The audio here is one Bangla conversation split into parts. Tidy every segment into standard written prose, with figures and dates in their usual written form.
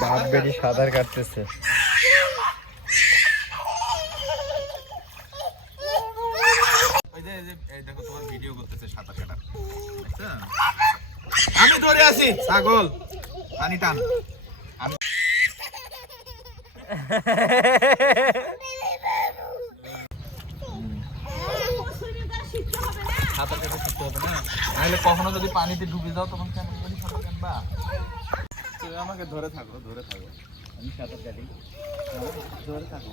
বাপ বেরি সাঁতার কাটতেছে। দেখো তোমার ভিডিও করতেছে সাঁতার কাটার। আমি ধরে আছি ছাগল, পানি টান। সাঁতার কাটা শিখতে হবে না, নাহলে কখনো যদি পানিতে ডুবে যাও তখন কেমন করে সাঁতার কাটবা? তুমি আমাকে ধরে থাকো, ধরে থাকো, আমি সাঁতার কাটি, ধরে থাকো।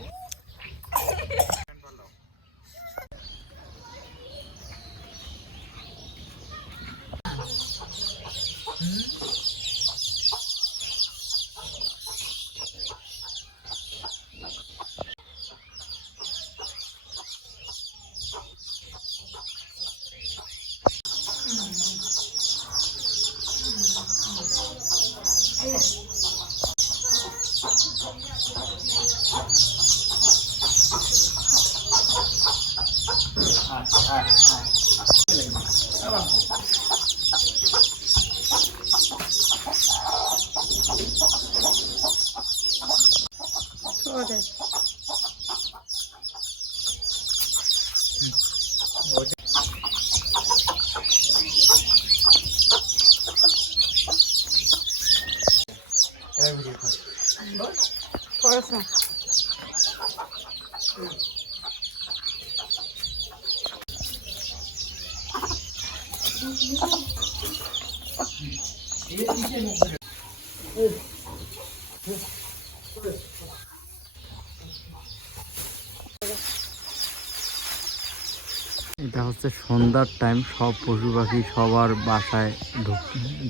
এটা হচ্ছে সন্ধ্যার টাইম, সব পশু পাখি সবার বাসায়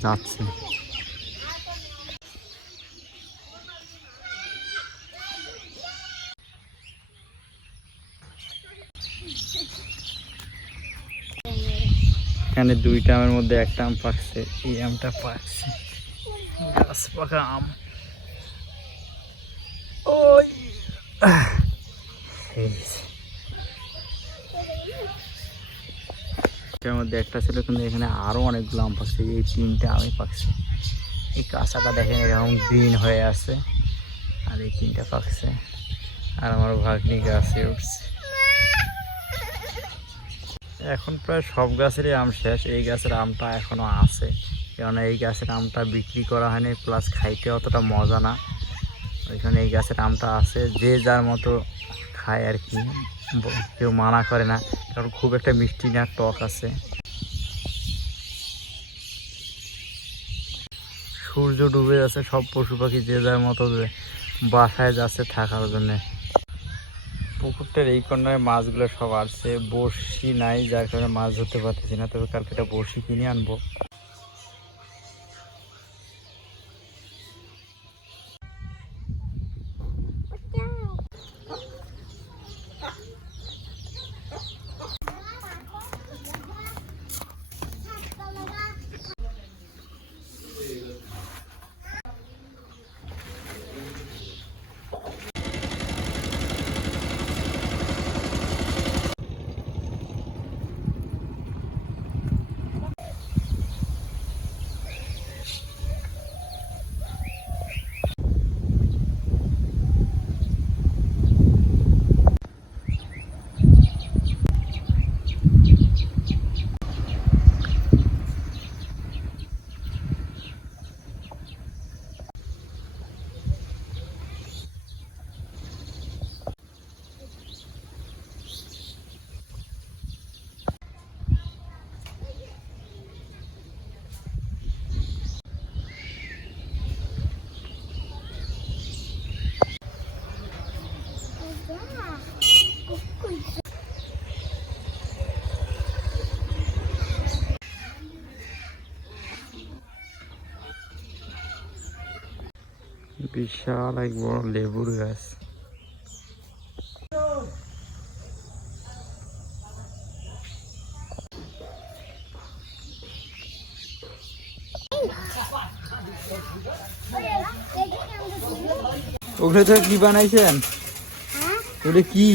যাচ্ছে। এখানে দুইটা আমের মধ্যে একটা আম পাকছে, এই আমটা পাকছে, গাছ পাকা আম। ওই এটার মধ্যে একটা ছিল, কিন্তু এখানে আরো অনেকগুলো আম পাকছে, এই তিনটা আমই পাকছে। এই কাঁচাটা দেখেন এরকম গ্রিন হয়ে আছে, আর এই তিনটা পাকছে, আর আমার ভাগ্নি গাছে উঠছে। এখন প্রায় সব গাছেরই আম শেষ, এই গাছের আমটা এখনো আছে, কেননা এই গাছের আমটা বিক্রি করা হয়নি, প্লাস খাইতে অতটা মজা না, ওইখানে এই গাছের আমটা আছে, যে যার মতো খায় আর কি, কেউ মানা করে না, কারণ খুব একটা মিষ্টি না, টক আছে। সূর্য ডুবে যাচ্ছে, সব পশু পাখি যে যার মতো বাসায় যাচ্ছে থাকার জন্যে। পুকুরটার এই কর্নারে মাছগুলো সব আসছে, বড়শি নাই যার কারণে মাছ ধরতে পারতেছি না, তবে কালকে একটা বড়শি কিনে আনবো। বিশাল এক বড় লেবুর গাছ। ওগুলো তো কি বানাইছেন? ওটা কি?